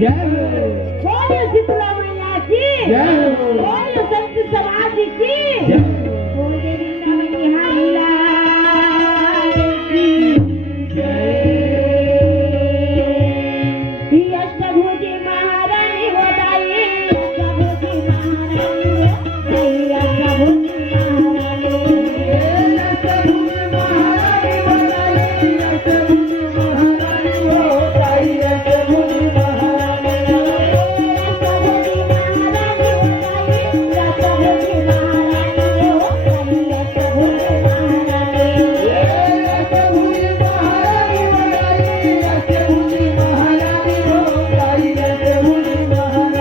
जय हो। बोलिए शीतला मैया की जय हो। बोलिए संत समाज की जय हो। बोलिए वृंदावन बिहारी लाल की जय। अष्टभुजी महारानी बताइए, अष्टभुजी महारानी बताइए, अष्टभुजी महारानी, अष्टभुजी महारानी बताइए, अष्टभुजी महारानी बताइए, अष्टभुजी महारानी, अष्टभुजी महारानी बताइए, अष्टभुजी महारानी बताइए, अष्टभुजी महारानी, अष्टभुजी महारानी बताइए, अष्टभुजी महारानी बताइए, अष्टभुजी महारानी।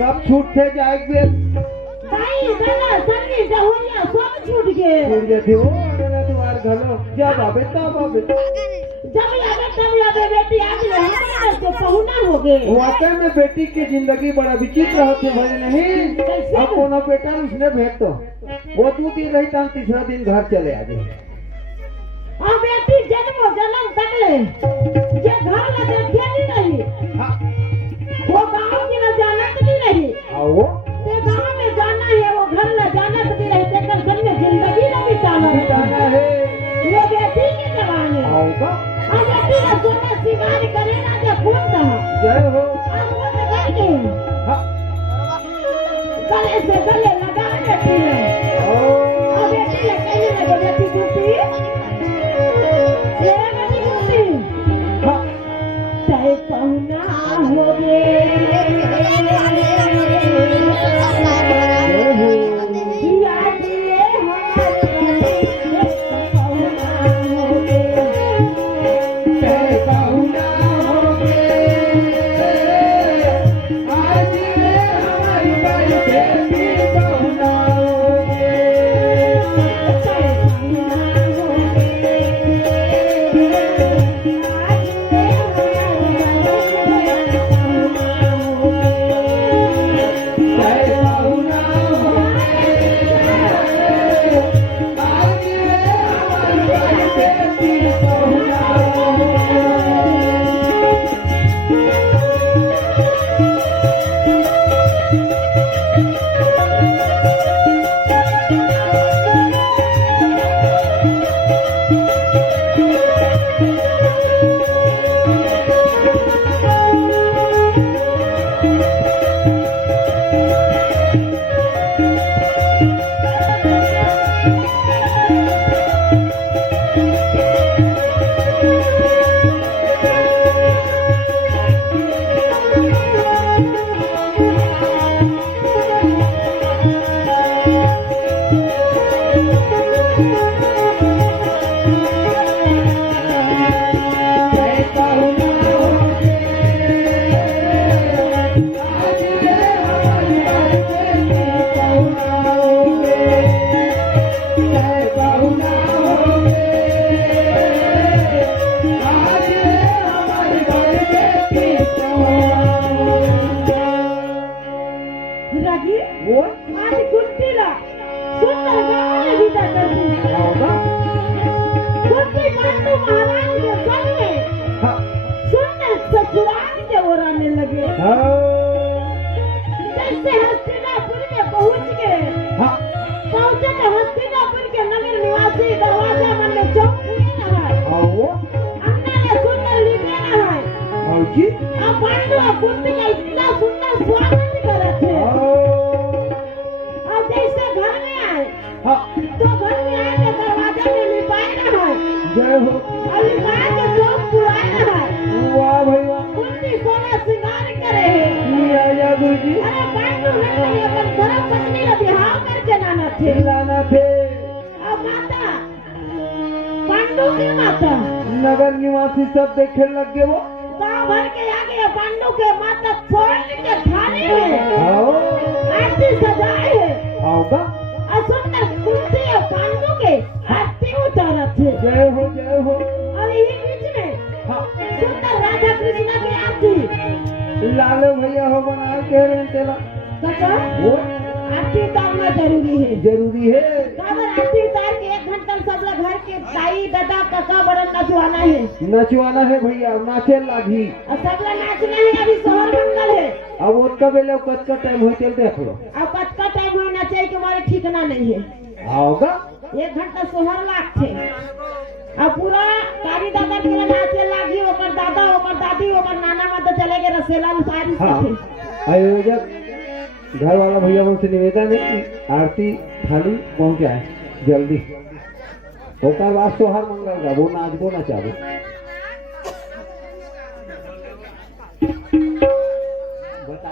सब छूट थे जाएंगे छूट गए छूट गए थे वो तुम्हारे घरों जब आवे तब आवे जब यादे बेटी आज रहे तो पहुना हो गए। वाकई में बेटी की जिंदगी बड़ा विचित्र होती है नहीं। अब कोनो बेटा उसने भेज तो वो 2 दिन रही तब तीसरा दिन घर चले आ गए। और बेटी जन्म तक ले ये घर लगे खेती नहीं वो गाँव की न जानत नहीं रही वो गाँव में जाना है वो घर न जानत नहीं रही तेकर घर में जिंदगी न बिताना है ये बेटी के जवानी और बेटी का सोना सिंगार करे ना के खून था जय हो वो तो करके गले से गले लगा बेटी ने और बेटी ने कही ना बेटी टूटी ये बेटी टूटी चाहे कहना हो क्या गुरुजी? अरे पांडु नहीं अपन धर्म पत्नी का बिहार करके लाना थे। लाना थे अब माता पांडु की माता नगर निवासी सब देखे लग गए वो। गाँव भर के आगे पांडु के माता स्वर्ण के थाली में आओ आरती सजाए है आओ का और सुंदर कुर्सी और पांडु के आरती उतारा थे। जय हो जय हो। और यही बीच में हाँ सुंदर राधा कृष्ण की आरती लालो भैया हो बना कह रहे हैं तेरा कका वो आरती उतारना जरूरी है। जरूरी है। काबर आरती उतार के 1 घंटा सब लोग घर के दाई दादा काका बड़न नचवाना है नचवाना है भैया नाचे लागी और सब लोग नाचना है। अभी सोहर मंगल है अब उसका बेले कच का टाइम हो चलते देख लो। अब कच का टाइम होना चाहिए कि हमारे ठिकाना नहीं है। आओगा 1 घंटा सोहर लाग थे अब पूरा कारी दादा के नाचे लागी ओकर दादा ओकर दादी ओकर नाना माता चले गए रसेला सारी हाँ थे। आयोजक घर वाला भैया उनसे निवेदन है कि आरती थाली पहुंचाए जल्दी। होकर बाद सोहर मंगल का वो नाचबो ना चाहबो। बता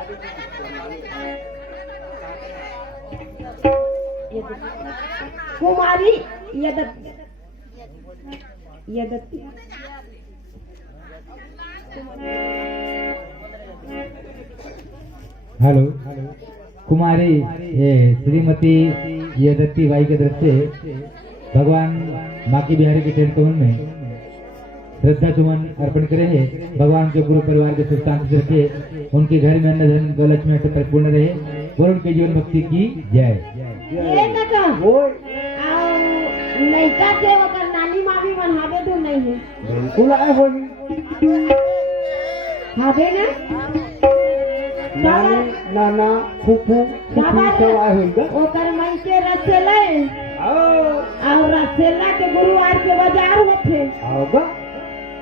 कुमारी यदत्ती यदत्ती हेलो कुमारी ये श्रीमती यदत्ती बाई के तरफ से भगवान बाकी बिहारी के टेंटोन में श्रद्धा सुमन अर्पण करे है। भगवान के गुरु परिवार के सुख शांति से रखे, उनके घर में अन्न धन गौलक्ष्मी से परिपूर्ण रहे और उनके जीवन भक्ति की जय। ये काका वो आओ लड़का के ओकर नानी मामी मनहावे दो नहीं है बिल्कुल आए होगी। हावे ना नानी नाना फूफू फूफी सब आए होगा। ओकर मन के रसेला आओ और रसेला के गुरुवार के बाजार होते आओगा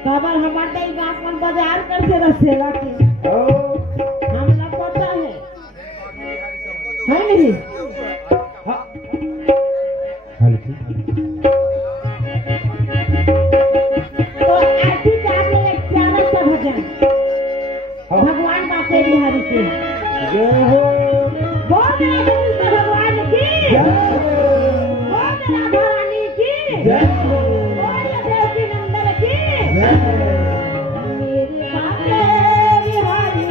काबर हमार दई गांव में बाजार कर से रसेला के आओ हम लोग पता है नहीं हाँ हेलो तो आरती का आपने एक प्यारा सा भजन हाँ भगवान बाटे बिहारी के जय हो बोल मेरा कृष्ण भगवान की जय हो बोल राधा रानी की जय हो बोल देवकी नंदन की जय हो। मेरी बाटे बिहारी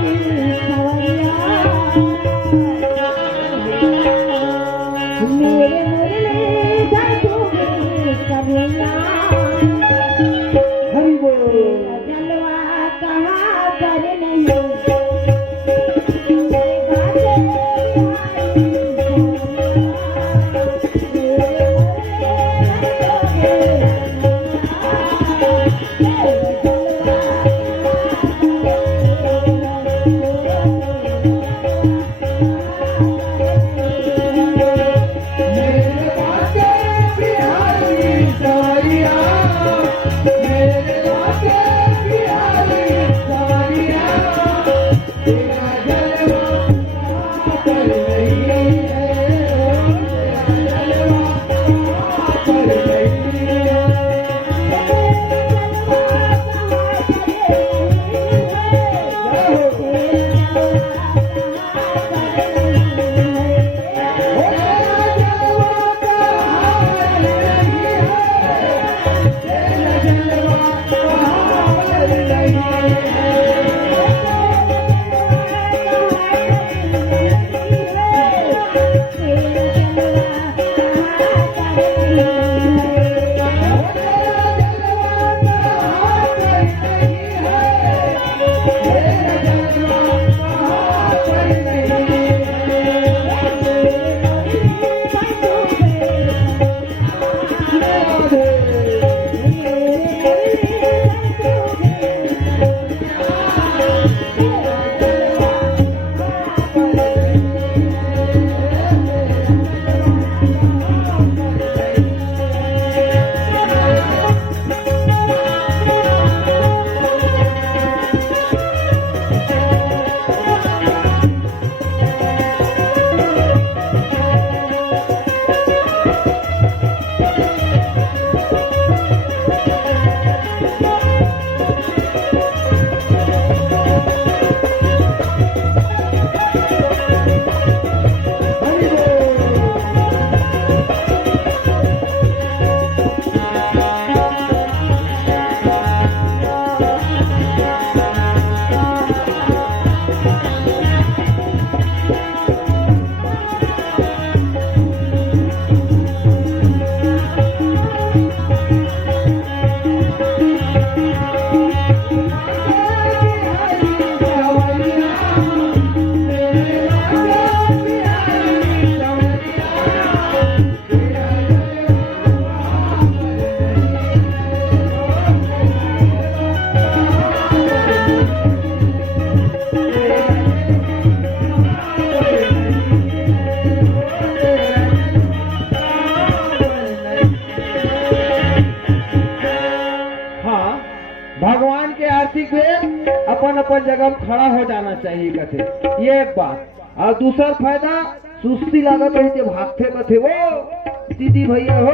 सवरिया मेरे मुरली धर दूंगी कन्हैया हरि बोल जलवा कहाँ पर नहीं बाटे बिहारी अपन जगह में खड़ा हो जाना चाहिए कथे, ये एक बात। और दूसरा फायदा सुस्ती लागत है भागते कथे वो दीदी भैया हो